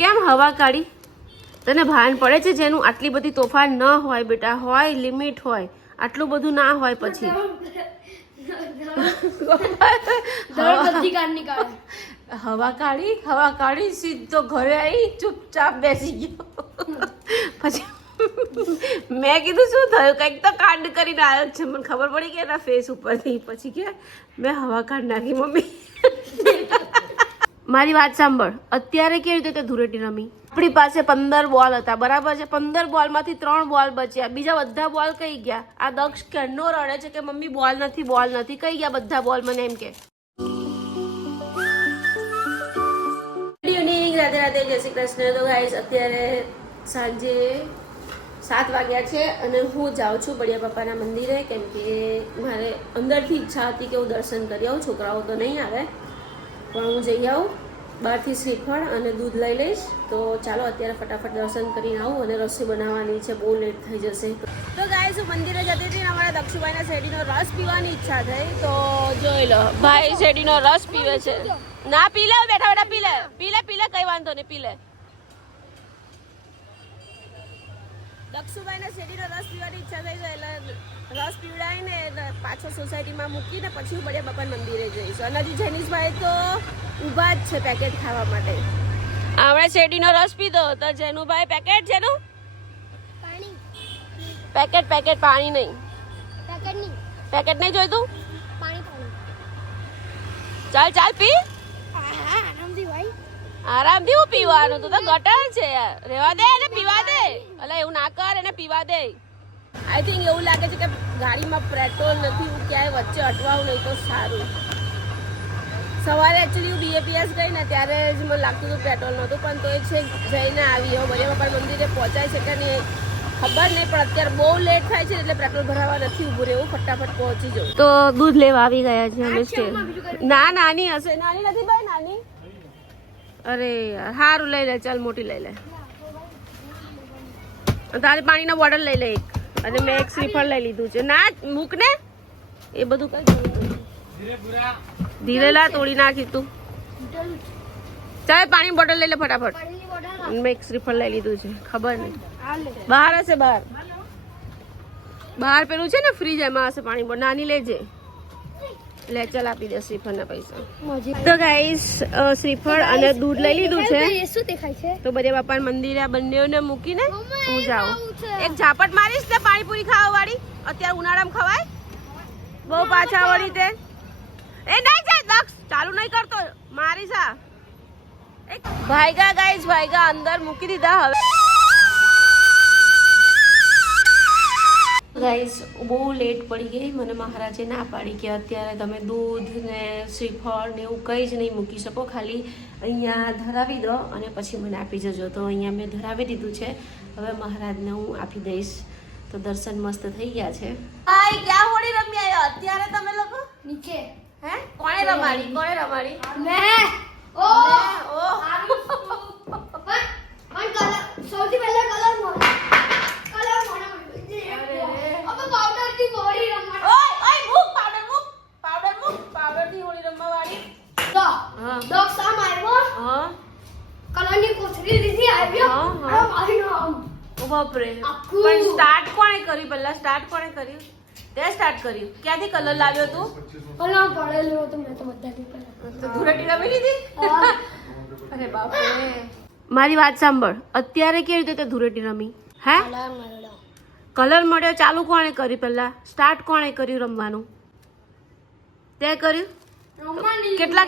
કેમ હવા કાઢી? તને ભાન પડે છે જેનું આટલી બધી તોફાન ન હોય બેટા, હોય લિમિટ હોય, આટલું બધું ના હોય પછી હવા કાઢી સીધો ઘરે આવી ચૂપચાપ બેસી ગયો પછી મેં કીધું શું થયું, કંઈક તો કાંડ કરીને આવ્યો છે. મને ખબર પડી કે એના ફેસ ઉપરથી. પછી કે મેં હવા કાઢ નાખી મમ્મી. મારી વાત સાંભળ, અત્યારે કેવી રીતે ધૂળેટી રમી? આપણી પાસે 15 બોલ હતા, બરાબર છે? 15 બોલમાંથી 3 બોલ બચ્યા, બીજા બધા બોલ કઈ ગયા? આ દક્ષ કેનો રડે છે કે મમ્મી બોલ નથી, કઈ ગયા બધા બોલ? મને એમ કે ગુડ ઇવનિંગ, રાધે રાધે, જય શ્રી કૃષ્ણ. તો ગાઈસ અત્યારે સાંજે 7 વાગ્યા છે અને હું જાઉં છું બળિયા બાપાના મંદિરે, કેમ કે મારે અંદરથી ઈચ્છા હતી કે હું દર્શન કરી આવું. છોકરાઓ તો નહીં આવે પણ હું જઈ આવું. બહારથી શ્રીફળ અને દૂધ લઈ લઈશ. તો ચાલો અત્યારે ફટાફટ દર્શન કરીને આવું અને રસોઈ બનાવવાની છે, બહુ લેટ થઈ જશે. તો ગાઈસ હું મંદિરે જતી હતી ને અમારા દક્ષુભાઈના શેરડીનો રસ પીવાની ઈચ્છા થઈ. તો જોઈ લો, ભાઈ શેરડીનો રસ પીવે છે. ના પી લે, બેઠા બેઠા પી લે, કઈ વાંધો નહીં, પી લે. દક્ષુભાઈને શેરડીનો રસ પીવાની ઈચ્છા થઈ છે એટલે રસ પીવડાવીને પાછો સોસાયટીમાં મૂકીને પછી બળિયા બાપાના મંદિરે જઈશું. અને હજી જેનિશભાઈ તો ઊભા જ છે પેકેટ ખાવા માટે. આપણે શેરડીનો રસ પીધો તો જેનુભાઈ પેકેટ, જેનું પેકેટ પાણી નહીં, પેકેટ નહીં જોઈતું. ચાલ પી આરામથી. હું પીવાનું? તું તો ગટર છે યાર, રેવા દે એને પીવા દે. અલા એવું ના કર, એને પીવા દે. આઈ થિંક એવું લાગે છે કે ગાડીમાં પેટ્રોલ નથી, હું ક્યાંય વચ્ચે અટવાવું નહીં તો સારું. સવારે એકચ્યુઅલી હું BAPS ગઈ ને ત્યારે જ મને લાગતું હતું પેટ્રોલ નહોતું, પણ તો એ છે જઈને આવી. હવે બળિયા બાપા મંદિરે પહોંચાય છે કે નહીં ખબર નહીં, પણ અત્યારે બહુ લેટ થાય છે એટલે પેટ્રોલ ભરાવા નથી ઊભું રહેવું, ફટાફટ પહોંચી જાઉં. તો દૂધ લેવા આવી ગયા છે અમે. ના નાની હશે, નાની નથી ભાઈ, નાની. અરે યાર સારું, લઈ લે, ચાલ મોટી લઈ લે. તારે પાણીનો બોટલ લઈ લે એક, અને મેં એક શ્રીફળ લઈ લીધું છે. ના મૂક ને, એ બધું કઈ ધીરે લા, તોડી નાખી તું. ચાલ પાણી બોટલ લઈ લે ફટાફટ. મેં એક શ્રીફળ લઈ લીધું છે, ખબર નહીં બહાર હશે, બહાર પેલું છે ને ફ્રીજ, એમાં હશે પાણી બોટલ. નાની લેજે, લે ચાલ આપી દે શ્રીફળના પૈસા. તો ગાઈસ શ્રીફળ અને દૂધ લઈ લીધું છે. તો બળિયા બાપાના મંદિરે આ બંનેઓને મૂકીને હું જાઉં. એક ઝાપટ મારીશ ને પાણીપુરી ખાવા વાળી, અત્યારે ઉનાળામાં ખવાય બહુ પાછા વળી તે. એ નહીં જાય દક્ષ, ચાલુ નહીં કરતો, મારીશ. આ ભાઈગા ગાઈસ, ભાઈગા અંદર મૂકી દીધા. હવે ગાઈસ બહુ લેટ પડી ગઈ. મને મહારાજે ના પાડી કે અત્યારે તમે દૂધ ને શ્રીફળ ને એવું કંઈ જ નહીં મૂકી શકો, ખાલી અહીંયા ધરાવી દો અને પછી મને આપી જજો. તો અહીંયા મેં ધરાવી દીધું છે, હવે મહારાજને હું આપી દઈશ. તો દર્શન મસ્ત થઈ ગયા છે. ભાઈ ક્યાં હોળી રમી આવ્યો અત્યારે તમે લોકો? નીચે. હે કોણે રમાડી? મેં. સૌથી પહેલા કલર પણ સ્ટાર્ટ કોણે કર્યું? પહેલા સ્ટાર્ટ કોણે કર્યું? તે સ્ટાર્ટ કર્યું. ક્યાંથી કલર લાવ્યો તું? પડેલો હતો, મેં તો બધાથી પહેલા તો ધૂળેટી રમી લીધી. અરે બાપ રે. મારી વાત સાંભળ, અત્યારે કેવી રીતે ધૂળેટી રમી? હે કલર મળ્યો, ચાલુ કોણે કર્યું? પહેલા સ્ટાર્ટ કોણે કર્યું રમવાનું? તે કર્યું?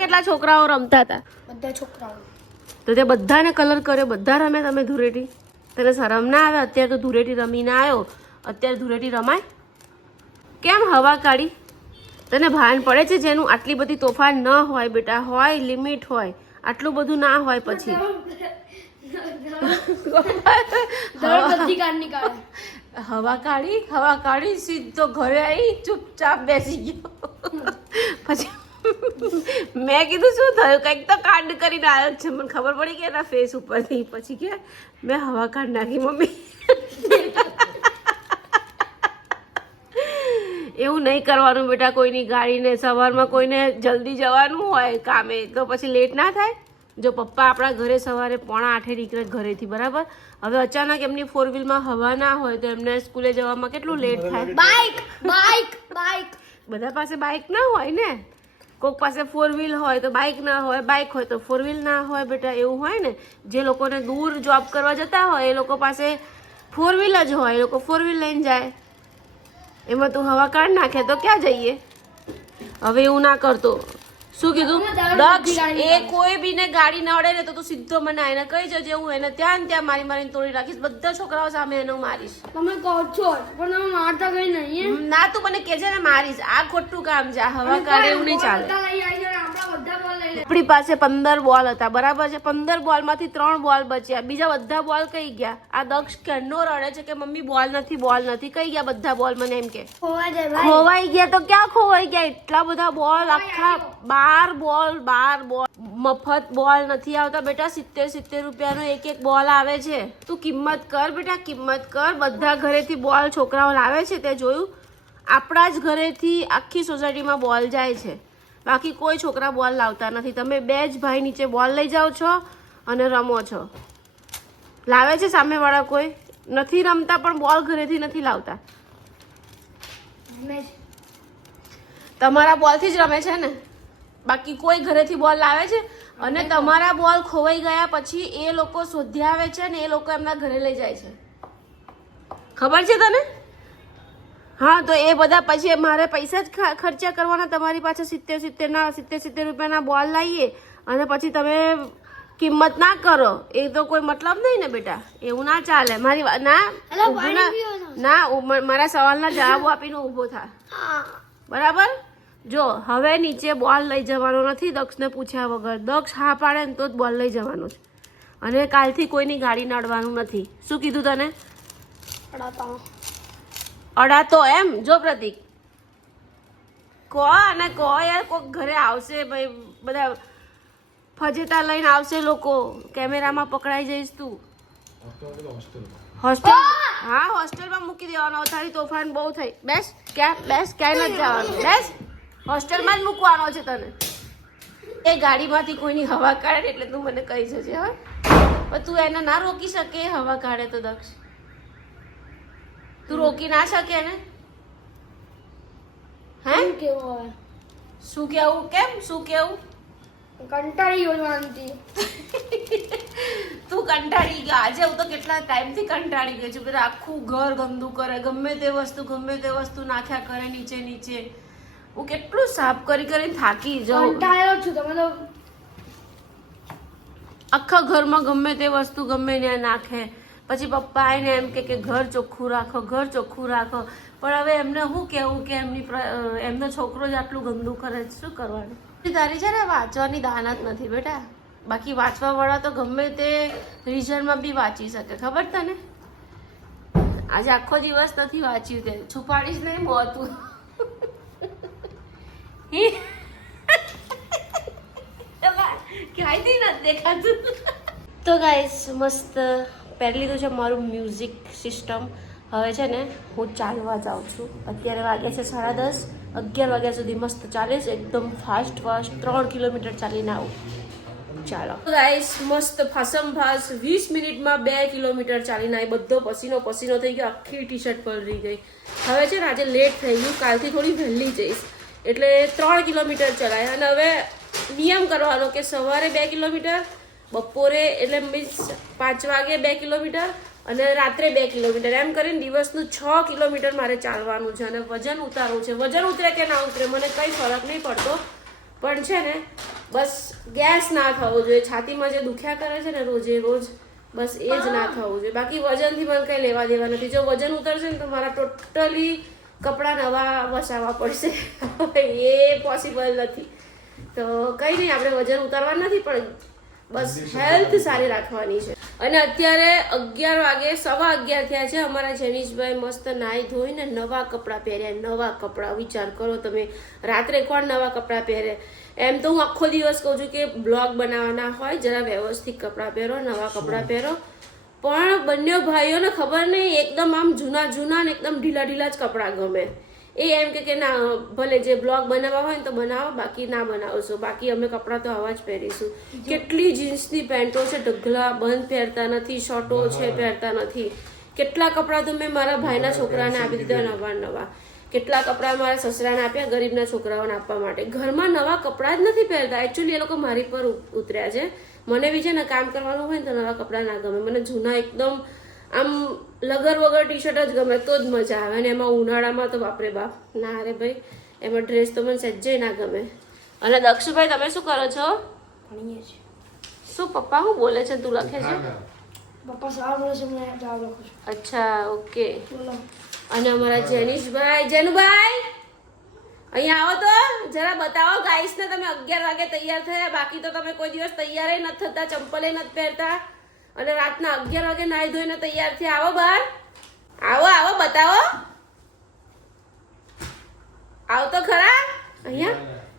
કેટલા છોકરાઓ રમતા હતા? બધા છોકરાઓ. તો તે બધાને કલર કર્યો, બધા રમે. તમે ધૂળેટી, તને શરમ ના આવે? અત્યારે તો ધૂળેટી રમીને આવ્યો, અત્યારે ધૂળેટી રમાય? કેમ હવા કાઢી? તને ભાન પડે છે જેનું આટલી બધી તોફાન ન હોય બેટા, હોય લિમિટ હોય, આટલું બધું ના હોય પછી હવા કાઢી સીધો ઘરે આવી ચૂપચાપ બેસી ગયો. પછી મેં કીધું શું થયું, કંઈક તો કાંડ કરીને આવ્યો છે. મને ખબર પડી કે એના ફેસ ઉપરથી. પછી કે મેં હવા કાઢ નાખી મમ્મી. એવું નહીં કરવાનું બેટા કોઈની ગાડીને. સવારમાં કોઈને જલ્દી જવાનું હોય કામે તો પછી લેટ ના થાય. જો પપ્પા આપણા ઘરે સવારે 7:45 નીકળે ઘરેથી, બરાબર. હવે અચાનક એમની 4 વ્હીલમાં હવા ના હોય તો એમને સ્કૂલે જવામાં કેટલું લેટ થાય. બાઇક બધા પાસે બાઇક ના હોય ને, કોઈક પાસે 4 વ્હીલ હોય તો બાઇક ના હોય, બાઇક હોય તો 4 વ્હીલ ના હોય બેટા, એવું હોય ને. જે લોકોને દૂર જોબ કરવા જતા હોય એ લોકો પાસે 4 વ્હીલ જ હોય, એ લોકો 4 વ્હીલ લઈને જાય. એમાં તું હવા કાઢ નાખે તો ક્યાં જઈએ. હવે એવું ના કરતો. શું કીધું દક્ષ? એ કોઈ બીને ગાડી નડે ને તો તું સીધો મને આવીને કહી જજે, હું એને ત્યાં ને ત્યાં મારીને તોડી રાખીશ. બધા છોકરાઓ સામે એને હું મારીશ. તમે કહો છો પણ તમે મારતા કઈ નહીં. ના, તું મને કહેજે ને મારીશ. આ ખોટું કામ છે, આ હવા કાઢે એવું નહીં ચાલે. આપણી પાસે 15 બોલ હતા, બરાબર છે. 15 બોલમાંથી 3 બોલ બચ્યા, બીજા બધા બોલ કઈ ગયા. આ દક્ષ કેનો રડે છે કે મમ્મી બોલ નથી, કઈ ગયા બધા બોલ? મને એમ કે ખોવાઈ ગયા. તો ક્યાં ખોવાઈ ગયા? એટલા બધા બોલ, આખા 12 બોલ. મફત બોલ નથી આવતા બેટા. 70 રૂપિયાનો એક બોલ આવે છે. તું કિંમત કર બેટા, કિંમત કર. બધા ઘરેથી બોલ છોકરાઓ લાવે છે, તે જોયું? આપણા જ ઘરેથી આખી સોસાયટીમાં બોલ જાય છે, બાકી કોઈ છોકરા બોલ લાવતા નથી. તમે 2 જ ભાઈ નીચે બોલ લઈ જાઓ છો અને રમો છો. લાવે છે સામેવાળા? કોઈ નથી રમતા, પણ બોલ ઘરેથી નથી લાવતા. તમારા બોલથી જ રમે છે ને, બાકી કોઈ ઘરેથી બોલ લાવે છે? અને તમારા બોલ ખોવાઈ ગયા પછી એ લોકો શોધી આવે છે ને એ લોકો એમના ઘરે લઈ જાય છે, ખબર છે તને? હા, તો એ બધા પછી મારે પૈસા જ ખર્ચા કરવાના તમારી પાસે. 70 રૂપિયાના બોલ લાવીએ અને પછી તમે કિંમત ના કરો, એ તો કોઈ મતલબ નહીં ને બેટા. એવું ના ચાલે. મારી મારા સવાલના જવાબો આપીને ઊભો થા, બરાબર? જો હવે નીચે બોલ લઈ જવાનો નથી દક્ષને પૂછ્યા વગર. દક્ષ હા પાડે ને તો જ બોલ લઈ જવાનો છે. અને કાલથી કોઈની ગાડી નડવાનું નથી. શું કીધું તને? અડાતો એમ? જો પ્રતિક, કહો અને કહો યાર. કોઈક ઘરે આવશે ભાઈ, બધા ફજેતા લઈને આવશે લોકો, કેમેરામાં પકડાઈ જઈશ તું. હોસ્ટેલ? હા, હોસ્ટેલમાં મૂકી દેવાનો. તારી તોફાન બહુ થઈ. બેસ ક્યાંય નથી જવાનું. બેસ, હોસ્ટેલમાં જ મૂકવાનો છે તને. એ ગાડીમાંથી કોઈની હવા કાઢે એટલે તું મને કહી જજે. હવે પણ તું એને ના રોકી શકે હવા કાઢે તો. દક્ષ, તું રોકી ના શકે ને? હે કેવું? શું કેવું? કેમ શું કેવું? કંટાળી યોજવાની. તું કંટાળી ગયો આજે? હું તો કેટલા ટાઈમથી કંટાળી ગયો છું. બધા આખું ઘર ગંદુ કરે, ગમે તે વસ્તુ નાખ્યા કરે નીચે. હું કેટલું સાફ કરીને થાકી જાઉં. કંટાળ્યો છું તમે તો. આખા ઘરમાં ગમે તે વસ્તુ ગમે ત્યાં નાખે. પછી પપ્પા આવીને એમ કે ઘર ચોખ્ખું રાખો. પણ હવે એમને શું કહેવું કે એમનો છોકરો જ આટલું ગંદુ કરે છે, શું કરવાનું? તારી છે ને વાંચવાની દાનત નથી બેટા. બાકી વાંચવા વાળા તો ગમે તે રિઝલ્ટમાં બી વાંચી શકે, ખબર તને? આજે આખો દિવસ નથી વાંચ્યું તે. છુપાડીશ નહીં મોતું. ક્યાંયથી નથી દેખાતું. તો ગાઈસ મસ્ત પહેરી લીધું છે મારું મ્યુઝિક સિસ્ટમ. હવે છે ને હું ચાલવા જાઉં છું. અત્યારે વાગ્યા છે 10:30. 11 વાગ્યા સુધી મસ્ત ચાલીશ, એકદમ ફાસ્ટ 3 કિલોમીટર ચાલીને આવું. ચાલો ગાઈસ, મસ્ત ફાસમ ફાસ 20 મિનિટમાં 2 કિલોમીટર ચાલીને આવી. બધો પસીનો થઈ ગયો, આખી ટી શર્ટ પલળી ગઈ. હવે છે ને આજે લેટ થઈ ગયું, કાલથી થોડી વહેલી જઈશ એટલે 3 કિલોમીટર ચલાય. અને હવે નિયમ કરવાનો કે સવારે 2 કિલોમીટર, બપોરે એટલે મીન્સ 5 વાગે 2 કિલોમીટર અને રાત્રે 2 કિલોમીટર, એમ કરીને દિવસનું 6 કિલોમીટર મારે ચાલવાનું છે. અને વજન ઉતારવું છે. વજન ઉતરે કે ના ઉતરે મને કંઈ ફરક નહીં પડતો, પણ છે ને બસ ગેસ ના થવો જોઈએ. છાતીમાં જે દુખ્યા કરે છે ને રોજ, બસ એ જ ના થવું જોઈએ. બાકી વજનથી મને કંઈ લેવા દેવા નથી. જો વજન ઉતરશે ને તો મારા ટોટલી કપડાં નવા વસાવવા પડશે. એ પોસિબલ નથી. તો કંઈ નહીં, આપણે વજન ઉતારવાનું નથી, પણ બસ હેલ્થ સારી રાખવાની છે. અને અત્યારે 11 વાગે 11:15 થયા છે. અમારા જેનીશભાઈ મસ્ત નાહી ધોઈને નવા કપડાં પહેર્યા. નવા કપડાં, વિચાર કરો તમે, રાત્રે કોણ નવા કપડાં પહેરે? એમ તો હું આખો દિવસ કહું છું કે બ્લોગ બનાવવાના હોય જરા વ્યવસ્થિત કપડાં પહેરો, નવા કપડાં પહેરો. પણ બંને ભાઈઓને ખબર નહીં, એકદમ આમ જૂના ને એકદમ ઢીલા જ કપડાં ગમે. એ એમ કે ના ભલે જે બ્લોગ બનાવવા હોય ને તો બનાવો, બાકી ના બનાવશો, બાકી અમે કપડાં તો આવા જ પહેરીશું. કેટલી જીન્સની પેન્ટો છે, ઢગલા બંધ પહેરતા નથી, શર્ટો છે પહેરતા નથી. કેટલા કપડાં તો મેં મારા ભાઈના છોકરાને આપી દીધા નવા નવા, કેટલા કપડાં મારા સસરાને આપ્યા ગરીબના છોકરાઓને આપવા માટે. ઘરમાં નવા કપડાં જ નથી પહેરતા. એકચ્યુઅલી એ લોકો મારી પર ઉતર્યા છે. મને બી છે ને કામ કરવાનું હોય ને તો નવા કપડાં ના ગમે. મને જૂના એકદમ આમ લગર વગર ટી શર્ટ જ ગમે, તો જ મજા આવે. અને એમાં ઉનાળામાં તો બાપરે બાપ ના રે ભાઈ, એમાં ડ્રેસ તો મને સજ્જે ના ગમે. અને દક્ષુભાઈ તમે શું કરો છો? ભણીએ છીએ. શું પપ્પા શું બોલે છે? તું લખે છે? પપ્પા સવાર બોલે છે, મને જવાબ લખું છું. અચ્છા ઓકે. બોલો. અને અમારા જેનીશભાઈ, જેનુભાઈ અહીંયા આવો તો જરા બતાવો ગાઈસને. તમે 11 વાગે તૈયાર થયા, બાકી તો તમે કોઈ દિવસ તૈયાર નથી થતા, ચંપલે નથી પહેરતા, અને રાતના 11 વાગે નાહી ધોઈને તૈયાર થયા. આવો બહાર, આવો આવો, બતાવો, આવો તો ખરા અહીંયા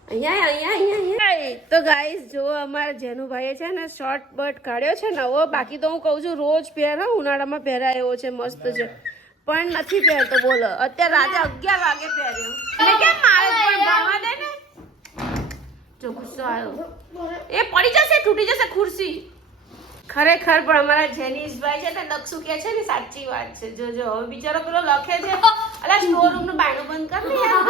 અહીંયા અહીંયા અહીંયા. તો ગાઈસ જો અમારા જેનુભાઈએ છે ને શોર્ટ બટ કાઢ્યો છે નવો. બાકી તો હું કહું છું રોજ પહેર, ઉનાળામાં પહેરાય એવો છે, મસ્ત છે, પણ નથી પહેરતો. બોલો અત્યારે રાતે 11 વાગે પહેર્યો. એટલે કેમ મારે પણ ભણવા દે ને. જો ગુસ્સો આવ્યો, એ પડી જશે, તૂટી જશે ખુરશી. ખરેખર પણ અમારા જેનીશભાઈ છે ને દક્ષુ કે છે ને સાચી વાત છે. જો જો હવે બિચારો પેલો લખે છે, અલા સ્ટોર રૂમ નું બાયણું બંધ કર ને યાર.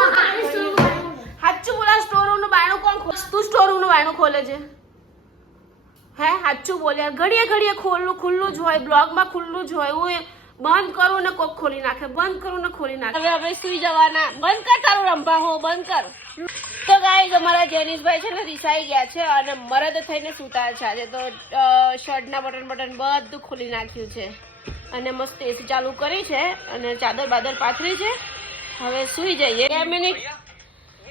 સાચું બોલા, સ્ટોર રૂમ નું બાયણું કોણ ખોલે? તું સ્ટોર રૂમ નું બાયણું ખોલે છે? હે સાચું બોલ યાર. ઘડીએ ઘડીએ ખુલ્લું જ હોય, બ્લોગમાં ખુલ્લું જ હોય. હું બંધ કરું ને કોક ખોલી નાખે, બંધ કરું ને ખોલી નાખે. હવે અમે સુઈ જવાના. બંધ કર તારું રંભા હો, બંધ કર. તો ગાઈઝ અમારા જેનીશભાઈ છે ને રિસાઈ ગયા છે અને મરદ થઈને સૂતા છે આજે. તો શર્ટના બટન બધું ખોલી નાખ્યું છે અને મસ્ત એસી ચાલુ કરી છે અને ચાદર બાદર પાથરી છે. હવે સુઈ જઈએ. 2 મિનિટ.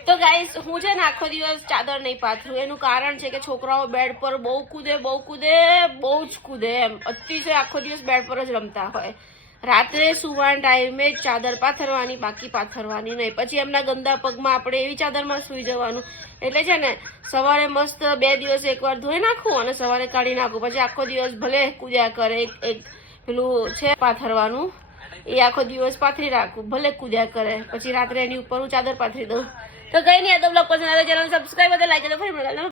તો ગાઈઝ હું છે ને આખો દિવસ ચાદર નહીં પાથરું. એનું કારણ છે કે છોકરાઓ બેડ પર બહુ કૂદે બહુ જ કૂદે એમ. અતિશય આખો દિવસ બેડ પર જ રમતા હોય. રાત્રે સુવાના ટાઈમે જ ચાદર પાથરવાની, બાકી પાથરવાની નહીં. પછી એમના ગંદા પગમાં આપણે એવી ચાદરમાં સૂઈ જવાનું. એટલે છે ને સવારે મસ્ત 2 દિવસ એકવાર ધોઈ નાખું અને સવારે કાઢી નાખું. પછી આખો દિવસ ભલે કૂદ્યા કરે, એક પેલું છે પાથરવાનું, એ આખો દિવસ પાથરી રાખું, ભલે કૂદ્યા કરે. પછી રાત્રે એની ઉપર હું ચાદર પાથરી દઉં. તો કઈ નહીં, આ તો બ્લોગ પસંદ આવે ચેનલ સબસ્ક્રાઈબ અને લાઈક કરો. ફરી મળીએ.